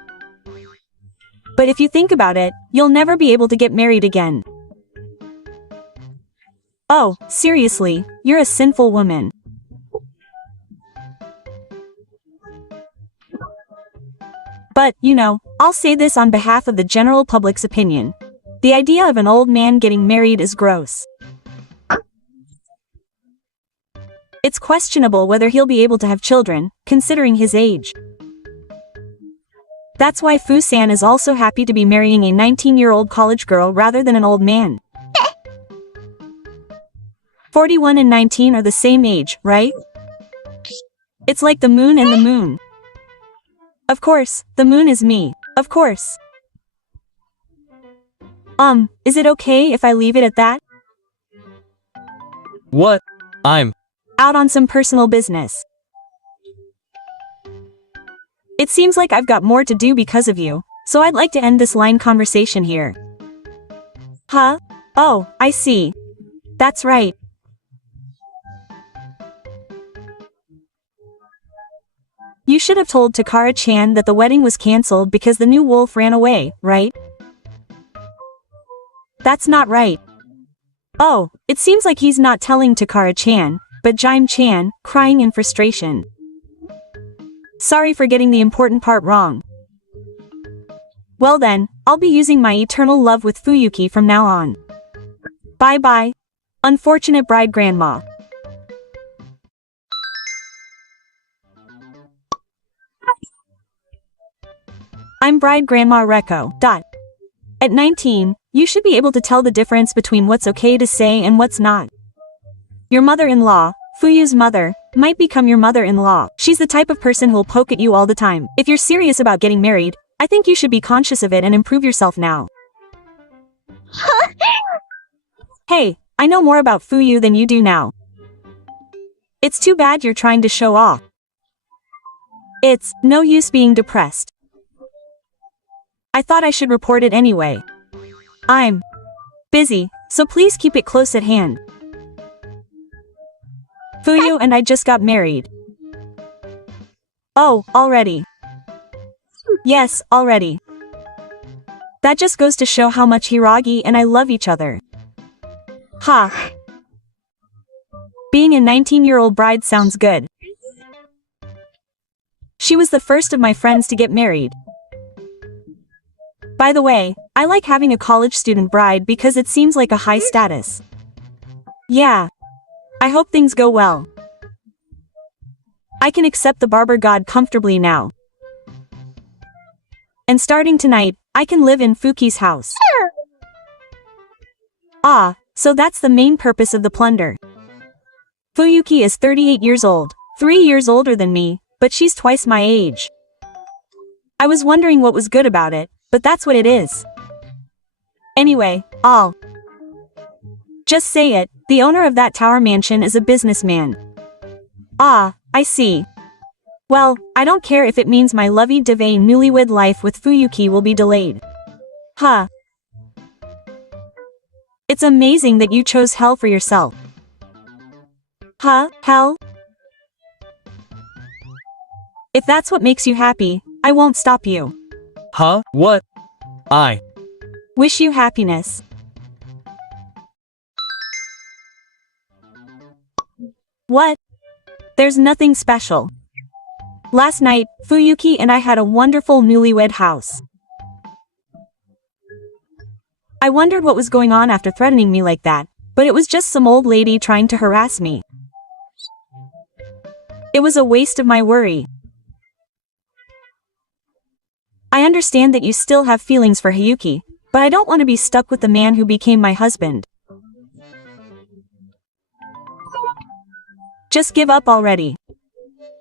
But if you think about it, you'll never be able to get married again. Oh, seriously, you're a sinful woman. But, you know, I'll say this on behalf of the general public's opinion. The idea of an old man getting married is gross. It's questionable whether he'll be able to have children, considering his age. That's why Fu-san is also happy to be marrying a 19-year-old college girl rather than an old man. 41 and 19 are the same age, right? It's like the moon and the moon. Of course, the moon is me. Of course. Is it okay if I leave it at that? what? I'm Out on some personal business. It seems like I've got more to do because of you, so I'd like to end this line conversation here. Huh? Oh, I see. That's right. You should have told Takara-chan that the wedding was cancelled because the new wolf ran away, right? That's not right. Oh, it seems like he's not telling Takara-chan, but Jaime-chan, crying in frustration. Sorry for getting the important part wrong. Well then, I'll be using my eternal love with Fuyuki from now on. Bye bye. Unfortunate bride grandma. I'm bride grandma Reko. At 19, you should be able to tell the difference between what's okay to say and what's not. Your mother-in-law, Fuyu's mother, might become your mother-in-law. She's the type of person who'll poke at you all the time. If you're serious about getting married, I think you should be conscious of it and improve yourself now. Hey, I know more about Fuyu than you do now. It's too bad you're trying to show off. It's no use being depressed. I thought I should report it anyway. I'm busy, so please keep it close at hand. Fuyu and I just got married. Oh, already. Yes, already. That just goes to show how much Hiragi and I love each other. Ha. Being a 19-year-old bride sounds good. She was the first of my friends to get married. By the way, I like having a college student bride because it seems like a high status. Yeah. I hope things go well. I can accept the barber god comfortably now. And starting tonight, I can live in Fuki's house. Ah, so that's the main purpose of the plunder. Fuyuki is 38 years old, 3 years older than me, but she's twice my age. I was wondering what was good about it, but that's what it is. Anyway, I'll just say it, the owner of that tower mansion is a businessman. Ah, I see. Well, I don't care if it means my lovey-dovey newlywed life with Fuyuki will be delayed. Huh. It's amazing that you chose hell for yourself. Huh? Hell? If that's what makes you happy, I won't stop you. Huh? What? I. Wish you happiness. What? There's nothing special. Last night, Fuyuki and I had a wonderful newlywed house. I wondered what was going on after threatening me like that, but it was just some old lady trying to harass me. It was a waste of my worry. I understand that you still have feelings for Hayuki, but I don't want to be stuck with the man who became my husband. Just give up already.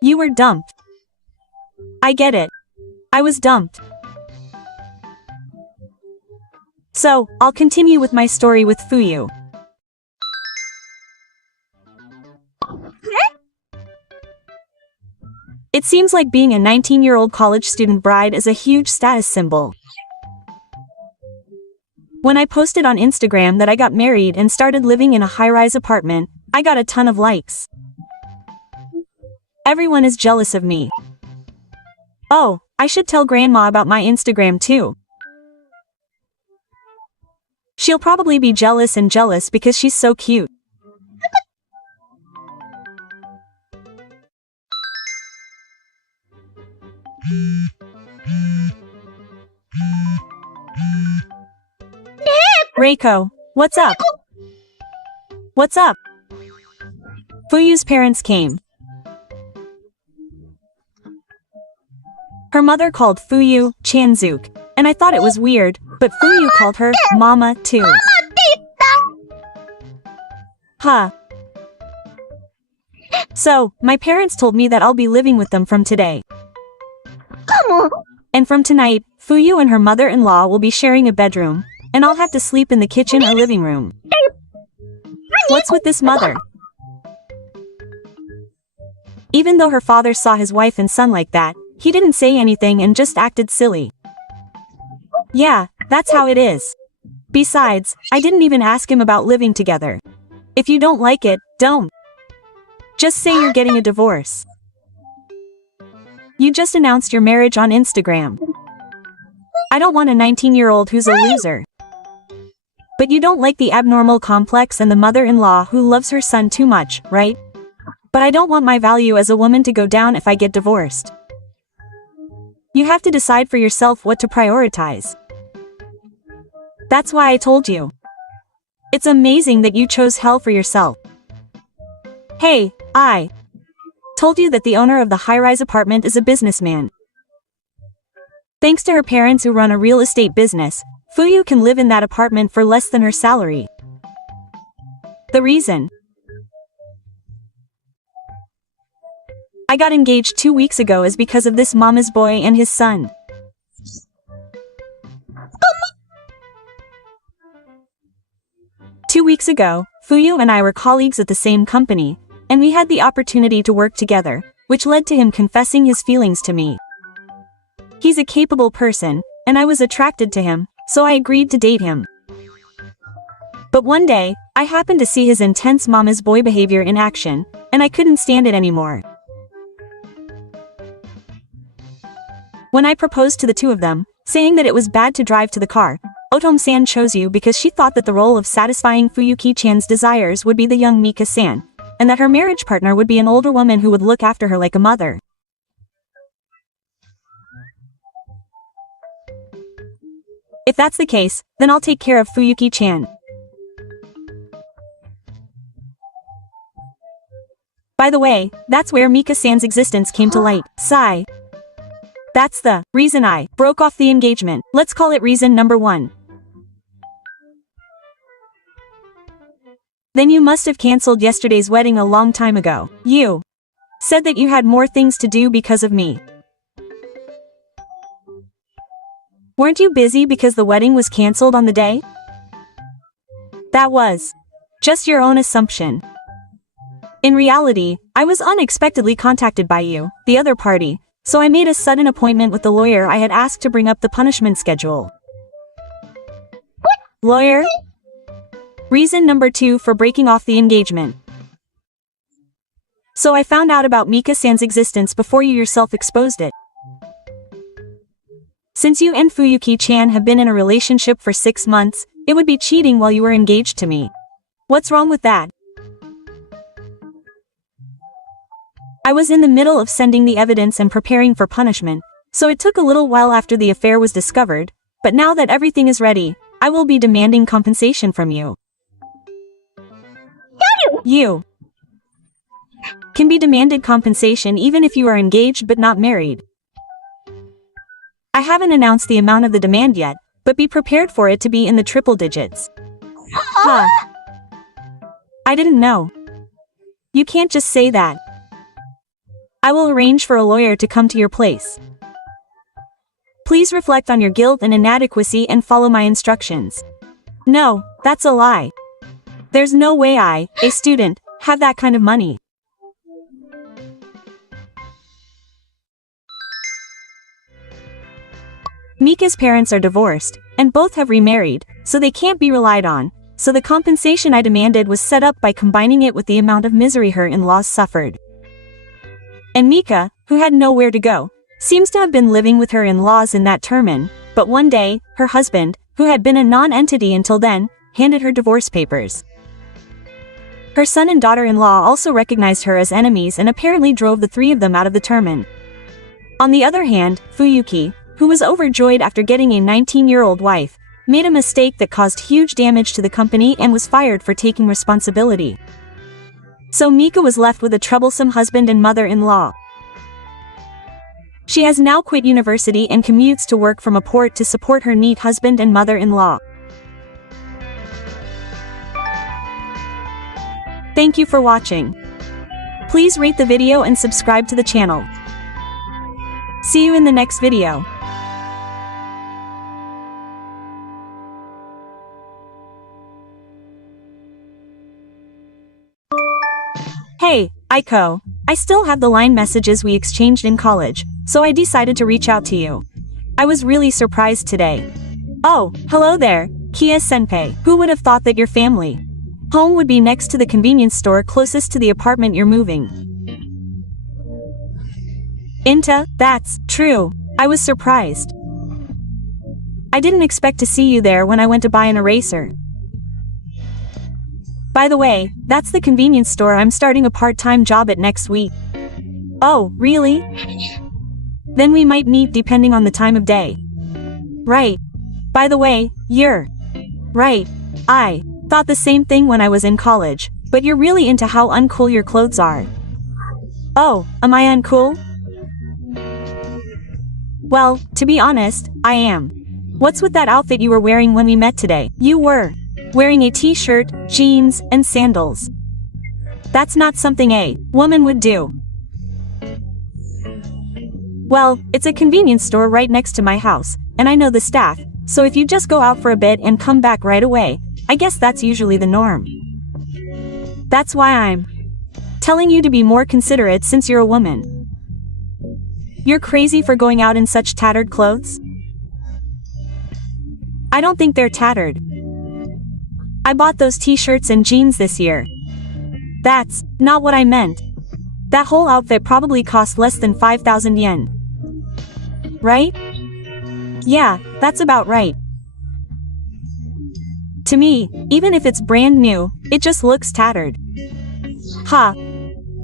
You were dumped. I get it. I was dumped. So, I'll continue with my story with Fuyu. It seems like being a 19-year-old college student bride is a huge status symbol. When I posted on Instagram that I got married and started living in a high-rise apartment, I got a ton of likes. Everyone is jealous of me. Oh, I should tell Grandma about my Instagram too. She'll probably be jealous because she's so cute. Reiko, what's up? What's up? Fuyu's parents came. Her mother called Fuyu Chanzuk, and I thought it was weird, but Fuyu called her Mama too. Huh. So, my parents told me that I'll be living with them from today. And from tonight, Fuyu and her mother-in-law will be sharing a bedroom, and I'll have to sleep in the kitchen or living room. What's with this mother? Even though her father saw his wife and son like that, he didn't say anything and just acted silly. Yeah, that's how it is. Besides, I didn't even ask him about living together. If you don't like it, don't. Just say you're getting a divorce. You just announced your marriage on Instagram. I don't want a 19-year-old who's a loser. But you don't like the abnormal complex and the mother-in-law who loves her son too much, right? But I don't want my value as a woman to go down if I get divorced. You have to decide for yourself what to prioritize. That's why I told you. It's amazing that you chose hell for yourself. Hey, I told you that the owner of the high-rise apartment is a businessman. Thanks to her parents who run a real estate business, Fuyu can live in that apartment for less than her salary. The reason? I got engaged 2 weeks ago is because of this mama's boy and his son. Two weeks ago, Fuyu and I were colleagues at the same company, and we had the opportunity to work together, which led to him confessing his feelings to me. He's a capable person, and I was attracted to him, so I agreed to date him. But one day, I happened to see his intense mama's boy behavior in action, and I couldn't stand it anymore. When I proposed to the two of them, saying that it was bad to drive to the car, Otom-san chose you because she thought that the role of satisfying Fuyuki-chan's desires would be the young Mika-san, and that her marriage partner would be an older woman who would look after her like a mother. If that's the case, then I'll take care of Fuyuki-chan. By the way, that's where Mika-san's existence came to light. Sigh. That's the reason I broke off the engagement. Let's call it reason number 1. Then you must have cancelled yesterday's wedding a long time ago. You said that you had more things to do because of me. Weren't you busy because the wedding was cancelled on the day? That was just your own assumption. In reality, I was unexpectedly contacted by you, the other party, so I made a sudden appointment with the lawyer I had asked to bring up the punishment schedule. Lawyer? Reason number 2 for breaking off the engagement. So I found out about Mika-san's existence before you yourself exposed it. Since you and Fuyuki-chan have been in a relationship for 6 months, it would be cheating while you were engaged to me. What's wrong with that? I was in the middle of sending the evidence and preparing for punishment, so it took a little while after the affair was discovered, but now that everything is ready, I will be demanding compensation from you. You can be demanded compensation even if you are engaged but not married. I haven't announced the amount of the demand yet, but be prepared for it to be in the triple digits. Huh. I didn't know. You can't just say that. I will arrange for a lawyer to come to your place. Please reflect on your guilt and inadequacy and follow my instructions. No, that's a lie. There's no way I, a student, have that kind of money. Mika's parents are divorced, and both have remarried, so they can't be relied on, so the compensation I demanded was set up by combining it with the amount of misery her in-laws suffered. And Mika, who had nowhere to go, seems to have been living with her in-laws in that termin, but one day, her husband, who had been a non-entity until then, handed her divorce papers. Her son and daughter-in-law also recognized her as enemies and apparently drove the 3 of them out of the termin. On the other hand, Fuyuki, who was overjoyed after getting a 19-year-old wife, made a mistake that caused huge damage to the company and was fired for taking responsibility. So Mika was left with a troublesome husband and mother-in-law. She has now quit university and commutes to work from a port to support her neat husband and mother-in-law. Thank you for watching. Please rate the video and subscribe to the channel. See you in the next video. Hey, Aiko. I still have the line messages we exchanged in college, so I decided to reach out to you. I was really surprised today. Oh, hello there, Kia-senpai. Who would have thought that your family home would be next to the convenience store closest to the apartment you're moving into? That's true. I was surprised. I didn't expect to see you there when I went to buy an eraser. By the way, that's the convenience store I'm starting a part-time job at next week. Oh, really? Then we might meet depending on the time of day. Right. By the way, you're right. I thought the same thing when I was in college, but you're really into how uncool your clothes are. Oh, am I uncool? Well, to be honest, I am. What's with that outfit you were wearing when we met today? You were wearing a t-shirt, jeans, and sandals. That's not something a woman would do. Well, it's a convenience store right next to my house, and I know the staff, so if you just go out for a bit and come back right away, I guess that's usually the norm. That's why I'm telling you to be more considerate since you're a woman. You're crazy for going out in such tattered clothes? I don't think they're tattered. I bought those t-shirts and jeans this year. That's not what I meant. That whole outfit probably cost less than 5,000 yen. Right? Yeah, that's about right. To me, even if it's brand new, it just looks tattered. Ha.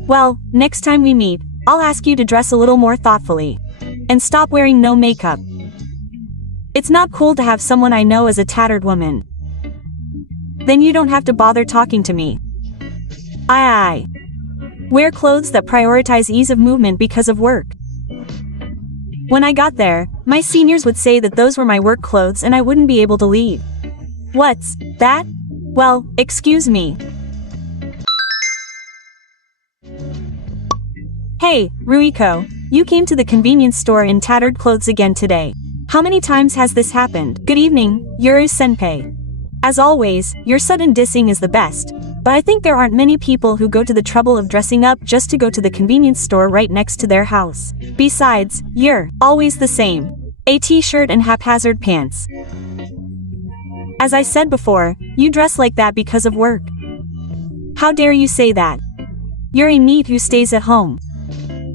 Well, next time we meet, I'll ask you to dress a little more thoughtfully. And stop wearing no makeup. It's not cool to have someone I know as a tattered woman. Then you don't have to bother talking to me. I wear clothes that prioritize ease of movement because of work. When I got there, my seniors would say that those were my work clothes and I wouldn't be able to leave. What's that? Well, excuse me. Hey, Ruiko, you came to the convenience store in tattered clothes again today. How many times has this happened? Good evening, Yuru-senpai. As always, your sudden dissing is the best, but I think there aren't many people who go to the trouble of dressing up just to go to the convenience store right next to their house. Besides, you're always the same. A t-shirt and haphazard pants. As I said before, you dress like that because of work. How dare you say that? You're a NEET who stays at home.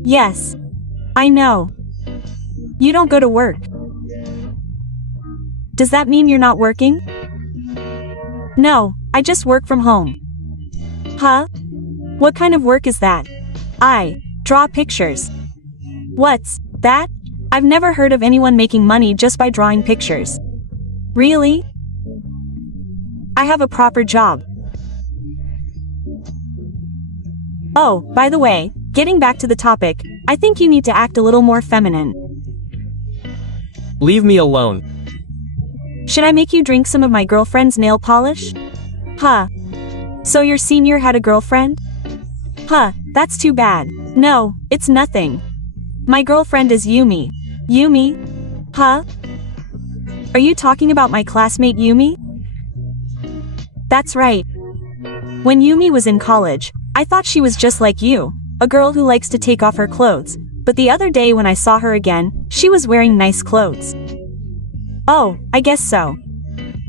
Yes. I know. You don't go to work. Does that mean you're not working? No, I just work from home. Huh? What kind of work is that? I draw pictures. What's that? I've never heard of anyone making money just by drawing pictures. Really? I have a proper job. Oh, by the way, getting back to the topic, I think you need to act a little more feminine. Leave me alone. Should I make you drink some of my girlfriend's nail polish? Huh. So your senior had a girlfriend? Huh, that's too bad. No, it's nothing. My girlfriend is Yumi. Yumi? Huh? Are you talking about my classmate Yumi? That's right. When Yumi was in college, I thought she was just like you, a girl who likes to take off her clothes, but the other day when I saw her again, she was wearing nice clothes. Oh, I guess so.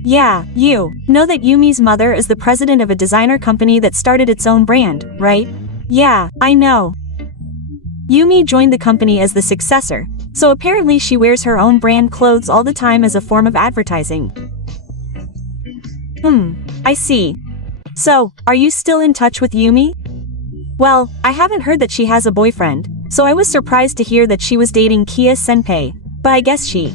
Yeah, you know that Yumi's mother is the president of a designer company that started its own brand, right? Yeah, I know. Yumi joined the company as the successor, so apparently she wears her own brand clothes all the time as a form of advertising. I see. So, are you still in touch with Yumi? Well, I haven't heard that she has a boyfriend, so I was surprised to hear that she was dating Kia Senpai, but I guess she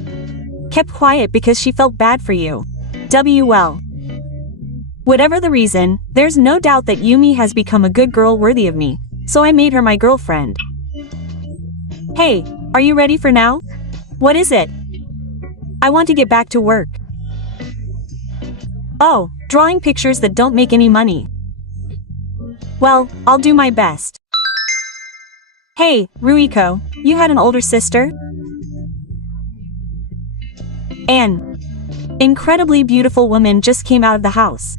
kept quiet because she felt bad for you. Well. Whatever the reason, there's no doubt that Yumi has become a good girl worthy of me, so I made her my girlfriend. Hey, are you ready for now? What is it? I want to get back to work. Oh, drawing pictures that don't make any money. Well, I'll do my best. Hey, Ruiko, you had an older sister? An incredibly beautiful woman just came out of the house.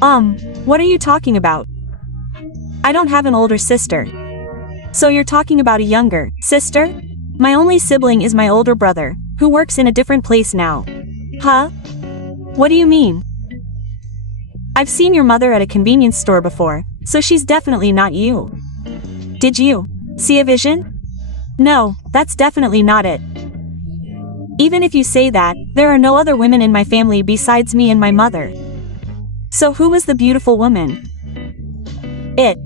What are you talking about? I don't have an older sister. So you're talking about a younger sister? My only sibling is my older brother, who works in a different place now. Huh? What do you mean? I've seen your mother at a convenience store before, so she's definitely not you. Did you see a vision? No, that's definitely not it. Even if you say that, there are no other women in my family besides me and my mother. So who was the beautiful woman? It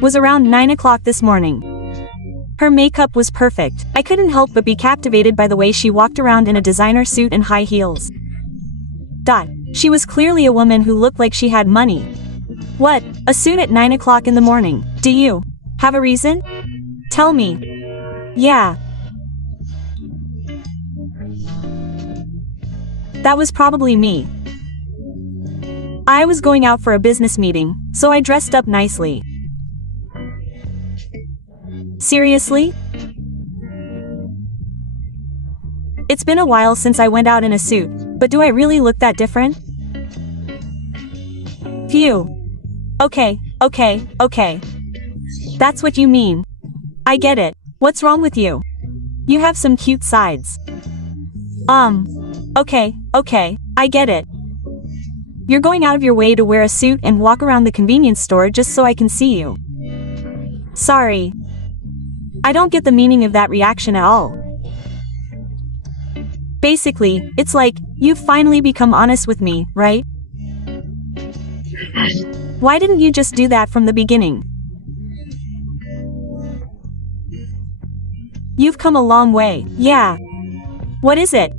was around 9 o'clock this morning. Her makeup was perfect. I couldn't help but be captivated by the way she walked around in a designer suit and high heels. She was clearly a woman who looked like she had money. What, a suit at 9 o'clock in the morning? Do you have a reason? Tell me. Yeah. That was probably me. I was going out for a business meeting, so I dressed up nicely. Seriously? It's been a while since I went out in a suit, but do I really look that different? Phew. Okay. That's what you mean. I get it. What's wrong with you? You have some cute sides. Okay, I get it. You're going out of your way to wear a suit and walk around the convenience store just so I can see you. Sorry. I don't get the meaning of that reaction at all. Basically, it's like, you've finally become honest with me, right? Why didn't you just do that from the beginning? You've come a long way. Yeah. What is it?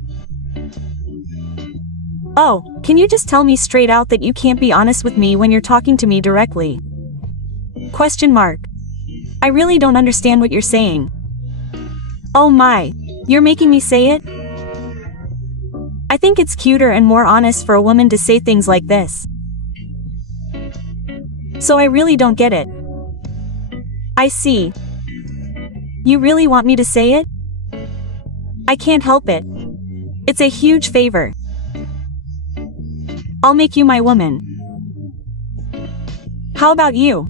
Oh, can you just tell me straight out that you can't be honest with me when you're talking to me directly? Question mark. I really don't understand what you're saying. Oh my, you're making me say it? I think it's cuter and more honest for a woman to say things like this. So I really don't get it. I see. You really want me to say it? I can't help it. It's a huge favor. I'll make you my woman. How about you?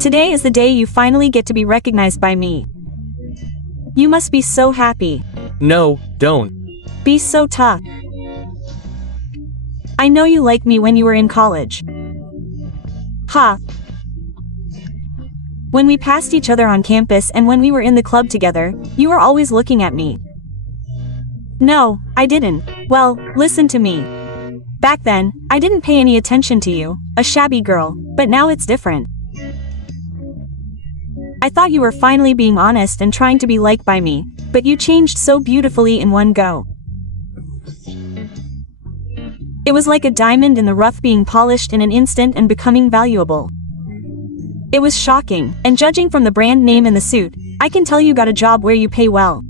Today is the day you finally get to be recognized by me. You must be so happy. No, don't. Be so tough. I know you liked me when you were in college. Ha. When we passed each other on campus and when we were in the club together, you were always looking at me. No, I didn't. Well, listen to me. Back then, I didn't pay any attention to you, a shabby girl, but now it's different. I thought you were finally being honest and trying to be liked by me, but you changed so beautifully in one go. It was like a diamond in the rough being polished in an instant and becoming valuable. It was shocking, and judging from the brand name and the suit, I can tell you got a job where you pay well.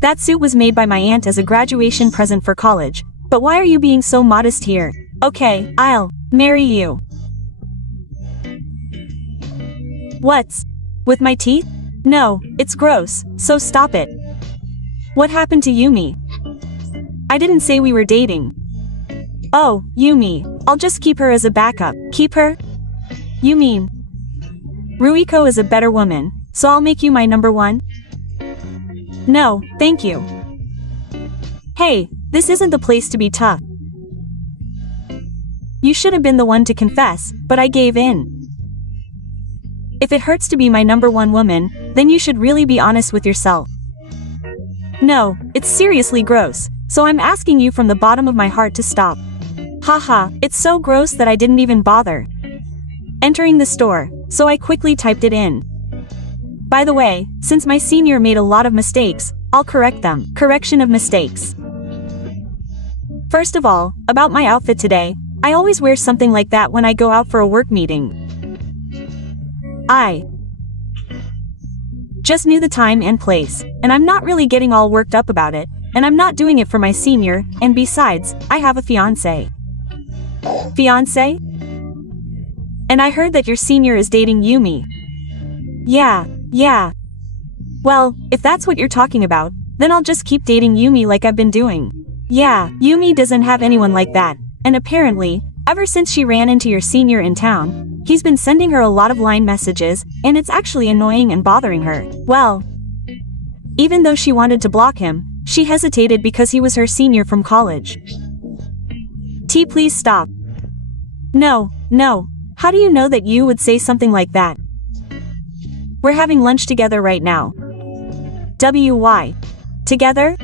That suit was made by my aunt as a graduation present for college, but why are you being so modest here? Okay, I'll marry you. What's with my teeth? No, it's gross, so stop it. What happened to Yumi? I didn't say we were dating. Oh, Yumi. I'll just keep her as a backup. Keep her? You mean Ruiko is a better woman, so I'll make you my number one? No, thank you. Hey, this isn't the place to be tough. You should have been the one to confess, but I gave in. If it hurts to be my number one woman, then you should really be honest with yourself. No, it's seriously gross, so I'm asking you from the bottom of my heart to stop. Haha, it's so gross that I didn't even bother entering the store, so I quickly typed it in. By the way, since my senior made a lot of mistakes, I'll correct them. Correction of mistakes. First of all, about my outfit today, I always wear something like that when I go out for a work meeting. I just knew the time and place, and I'm not really getting all worked up about it, and I'm not doing it for my senior, and besides, I have a fiancé. Fiancé? And I heard that your senior is dating Yumi. Yeah. Well, if that's what you're talking about, then I'll just keep dating Yumi like I've been doing. Yeah, Yumi doesn't have anyone like that, and apparently, ever since she ran into your senior in town, he's been sending her a lot of line messages, and it's actually annoying and bothering her. Well, even though she wanted to block him, she hesitated because he was her senior from college. T, please stop. No. How do you know that you would say something like that? We're having lunch together right now. WY. Together?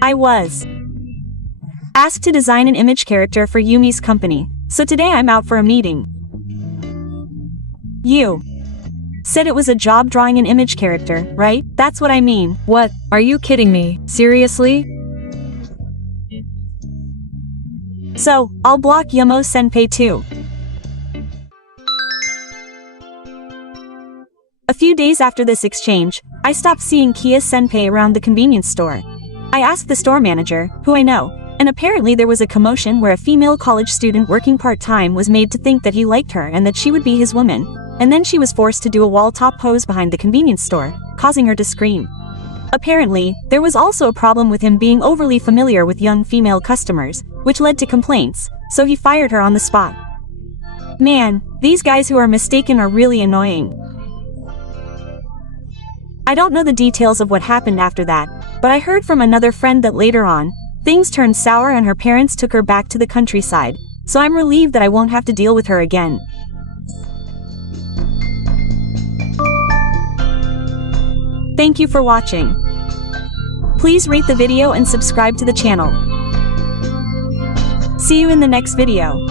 I was asked to design an image character for Yumi's company, so today I'm out for a meeting. You said it was a job drawing an image character, right? That's what I mean. What? Are you kidding me? Seriously? So, I'll block Yumo Senpai too. A few days after this exchange, I stopped seeing Kia Senpai around the convenience store. I asked the store manager, who I know, and apparently there was a commotion where a female college student working part-time was made to think that he liked her and that she would be his woman, and then she was forced to do a wall-top pose behind the convenience store, causing her to scream. Apparently, there was also a problem with him being overly familiar with young female customers, which led to complaints, so he fired her on the spot. Man, these guys who are mistaken are really annoying. I don't know the details of what happened after that, but I heard from another friend that later on, things turned sour and her parents took her back to the countryside, so I'm relieved that I won't have to deal with her again. Thank you for watching. Please rate the video and subscribe to the channel. See you in the next video.